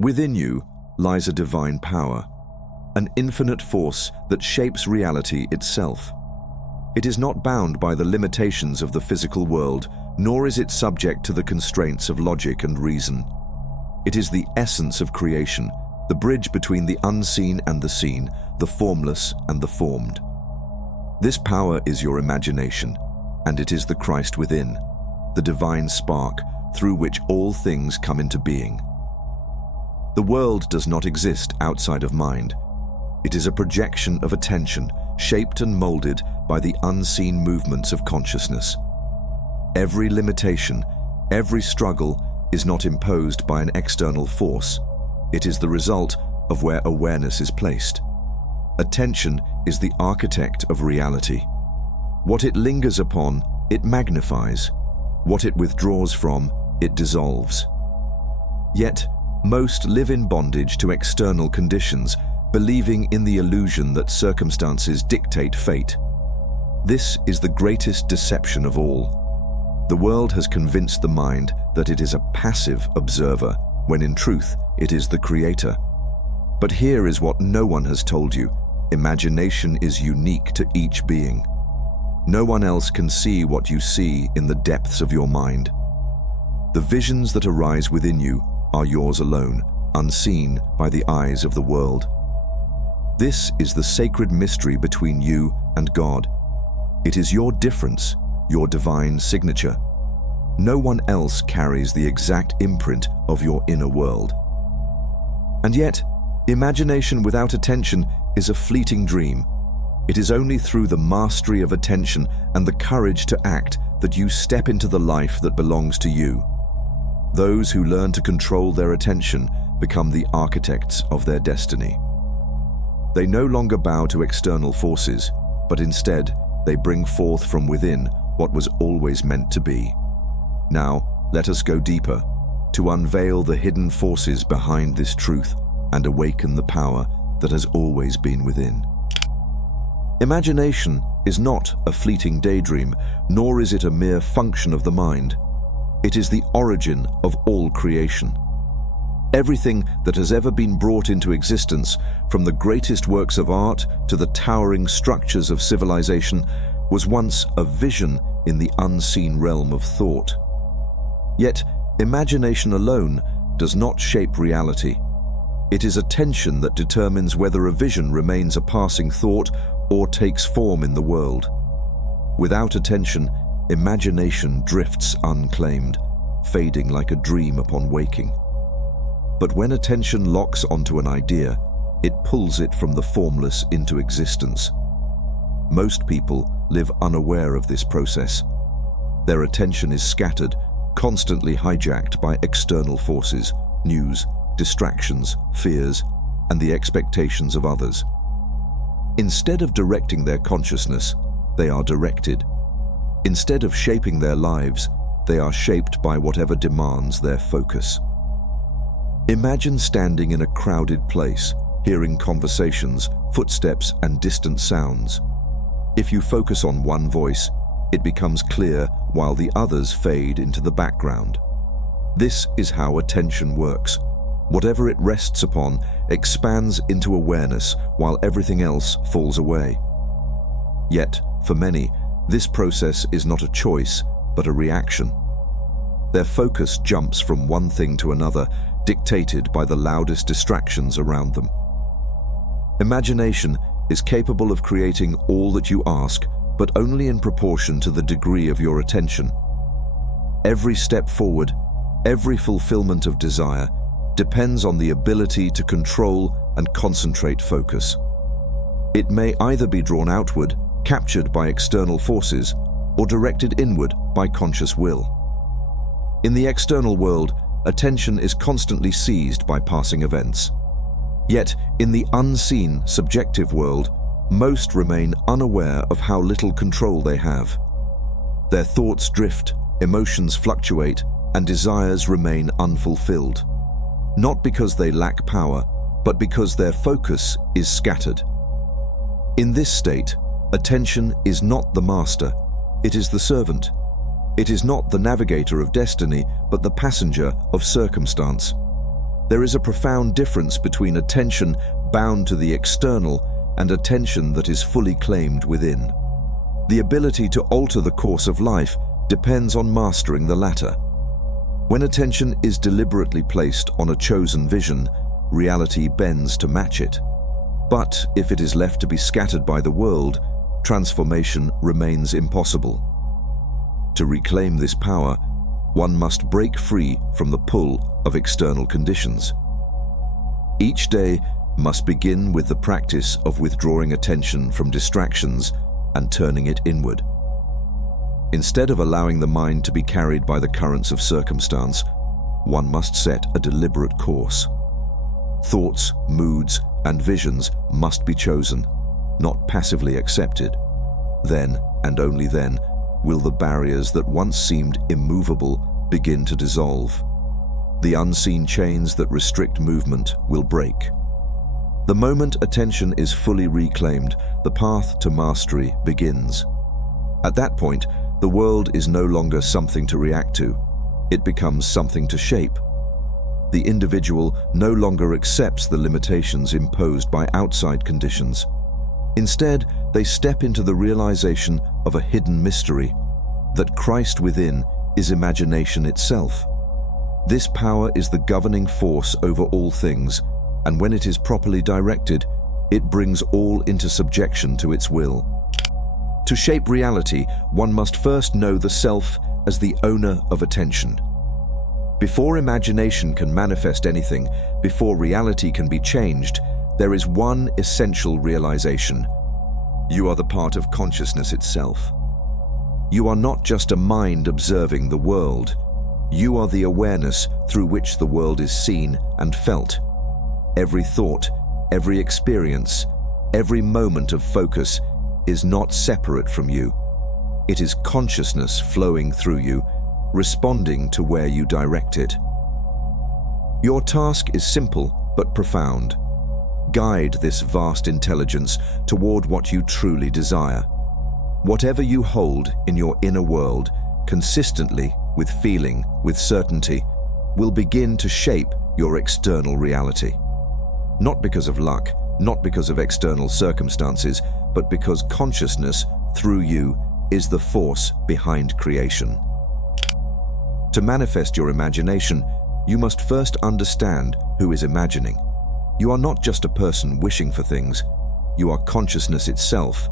Within you lies a divine power, an infinite force that shapes reality itself. It is not bound by the limitations of the physical world, nor is it subject to the constraints of logic and reason. It is the essence of creation, the bridge between the unseen and the seen, the formless and the formed. This power is your imagination, and it is the Christ within, the divine spark through which all things come into being. The world does not exist outside of mind. It is a projection of attention, shaped and molded by the unseen movements of consciousness. Every limitation, every struggle is not imposed by an external force. It is the result of where awareness is placed. Attention is the architect of reality. What it lingers upon, it magnifies. What it withdraws from, it dissolves. Yet, most live in bondage to external conditions, believing in the illusion that circumstances dictate fate. This is the greatest deception of all. The world has convinced the mind that it is a passive observer, when in truth it is the creator. But here is what no one has told you. Imagination is unique to each being. No one else can see what you see in the depths of your mind. The visions that arise within you are yours alone, unseen by the eyes of the world. This is the sacred mystery between you and God. It is your difference, your divine signature. No one else carries the exact imprint of your inner world. And yet, imagination without attention is a fleeting dream. It is only through the mastery of attention and the courage to act that you step into the life that belongs to you. Those who learn to control their attention become the architects of their destiny. They no longer bow to external forces, but instead they bring forth from within what was always meant to be. Now, let us go deeper, to unveil the hidden forces behind this truth and awaken the power that has always been within. Imagination is not a fleeting daydream, nor is it a mere function of the mind. It is the origin of all creation. Everything that has ever been brought into existence, from the greatest works of art to the towering structures of civilization, was once a vision in the unseen realm of thought. Yet, imagination alone does not shape reality. It is attention that determines whether a vision remains a passing thought or takes form in the world. Without attention, imagination drifts unclaimed, fading like a dream upon waking. But when attention locks onto an idea, it pulls it from the formless into existence. Most people live unaware of this process. Their attention is scattered, constantly hijacked by external forces, news, distractions, fears, and the expectations of others. Instead of directing their consciousness, they are directed. Instead of shaping their lives, they are shaped by whatever demands their focus. Imagine standing in a crowded place, hearing conversations, footsteps, and distant sounds. If you focus on one voice, it becomes clear while the others fade into the background. This is how attention works. Whatever it rests upon expands into awareness while everything else falls away. Yet, for many, this process is not a choice, but a reaction. Their focus jumps from one thing to another, dictated by the loudest distractions around them. Imagination is capable of creating all that you ask, but only in proportion to the degree of your attention. Every step forward, every fulfillment of desire, depends on the ability to control and concentrate focus. It may either be drawn outward, captured by external forces, or directed inward by conscious will. In the external world, attention is constantly seized by passing events. Yet, in the unseen, subjective world, most remain unaware of how little control they have. Their thoughts drift, emotions fluctuate, and desires remain unfulfilled. Not because they lack power, but because their focus is scattered. In this state, attention is not the master, it is the servant. It is not the navigator of destiny, but the passenger of circumstance. There is a profound difference between attention bound to the external and attention that is fully claimed within. The ability to alter the course of life depends on mastering the latter. When attention is deliberately placed on a chosen vision, reality bends to match it. But if it is left to be scattered by the world, transformation remains impossible. To reclaim this power, one must break free from the pull of external conditions. Each day must begin with the practice of withdrawing attention from distractions and turning it inward. Instead of allowing the mind to be carried by the currents of circumstance, one must set a deliberate course. Thoughts, moods, and visions must be chosen, not passively accepted. Then, and only then, will the barriers that once seemed immovable begin to dissolve. The unseen chains that restrict movement will break. The moment attention is fully reclaimed, the path to mastery begins. At that point, the world is no longer something to react to. It becomes something to shape. The individual no longer accepts the limitations imposed by outside conditions. Instead, they step into the realization of a hidden mystery, that Christ within is imagination itself. This power is the governing force over all things, and when it is properly directed, it brings all into subjection to its will. To shape reality, one must first know the self as the owner of attention. Before imagination can manifest anything, before reality can be changed, there is one essential realization. You are the part of consciousness itself. You are not just a mind observing the world. You are the awareness through which the world is seen and felt. Every thought, every experience, every moment of focus is not separate from you. It is consciousness flowing through you, responding to where you direct it. Your task is simple but profound. Guide this vast intelligence toward what you truly desire. Whatever you hold in your inner world, consistently, with feeling, with certainty, will begin to shape your external reality. Not because of luck, not because of external circumstances, but because consciousness, through you, is the force behind creation. To manifest your imagination, you must first understand who is imagining. You are not just a person wishing for things. You are consciousness itself,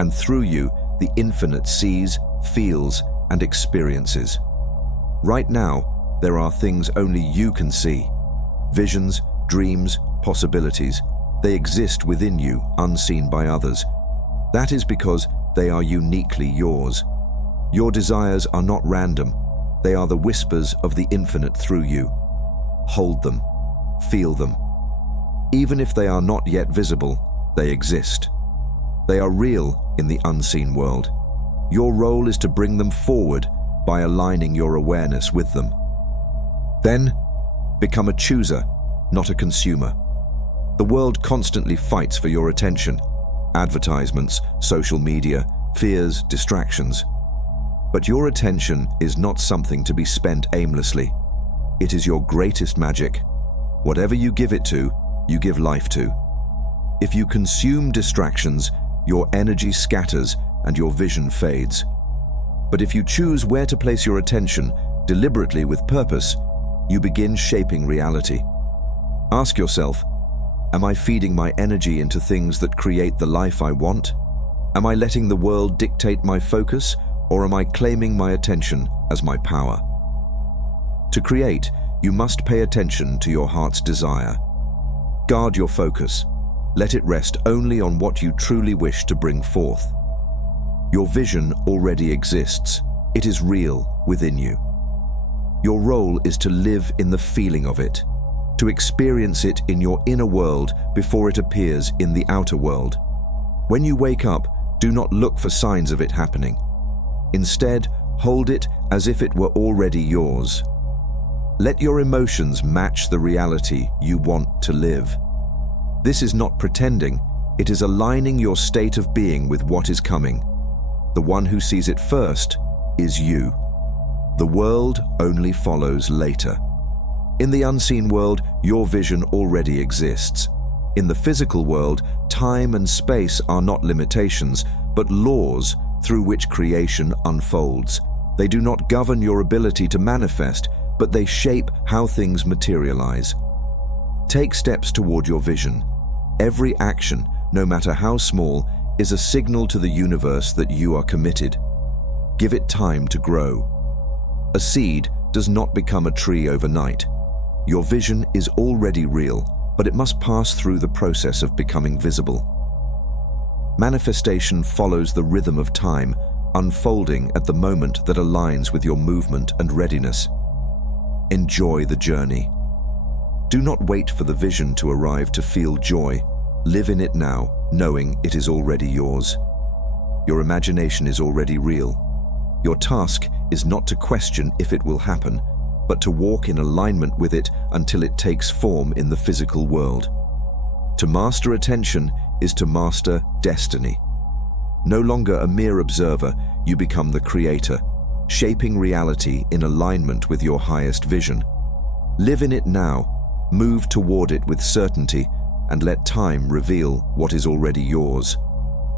and through you, the infinite sees, feels, and experiences. Right now, there are things only you can see. Visions, dreams, possibilities. They exist within you, unseen by others. That is because they are uniquely yours. Your desires are not random. They are the whispers of the infinite through you. Hold them. Feel them. Even if they are not yet visible, they exist. They are real in the unseen world. Your role is to bring them forward by aligning your awareness with them. Then, become a chooser, not a consumer. The world constantly fights for your attention. Advertisements, social media, fears, distractions. But your attention is not something to be spent aimlessly. It is your greatest magic. Whatever you give it to, you give life to. If you consume distractions, your energy scatters and your vision fades. But if you choose where to place your attention, deliberately with purpose, you begin shaping reality. Ask yourself, am I feeding my energy into things that create the life I want? Am I letting the world dictate my focus, or am I claiming my attention as my power? To create, you must pay attention to your heart's desire. Guard your focus. Let it rest only on what you truly wish to bring forth. Your vision already exists. It is real within you. Your role is to live in the feeling of it, to experience it in your inner world before it appears in the outer world. When you wake up, do not look for signs of it happening. Instead, hold it as if it were already yours. Let your emotions match the reality you want to live. This is not pretending, it is aligning your state of being with what is coming. The one who sees it first is you. The world only follows later. In the unseen world, your vision already exists. In the physical world, time and space are not limitations, but laws through which creation unfolds. They do not govern your ability to manifest, but they shape how things materialize. Take steps toward your vision. Every action, no matter how small, is a signal to the universe that you are committed. Give it time to grow. A seed does not become a tree overnight. Your vision is already real, but it must pass through the process of becoming visible. Manifestation follows the rhythm of time, unfolding at the moment that aligns with your movement and readiness. Enjoy the journey. Do not wait for the vision to arrive to feel joy. Live in it now, knowing it is already yours. Your imagination is already real. Your task is not to question if it will happen, but to walk in alignment with it until it takes form in the physical world. To master attention is to master destiny. No longer a mere observer, you become the creator, shaping reality in alignment with your highest vision. Live in it now, move toward it with certainty, and let time reveal what is already yours.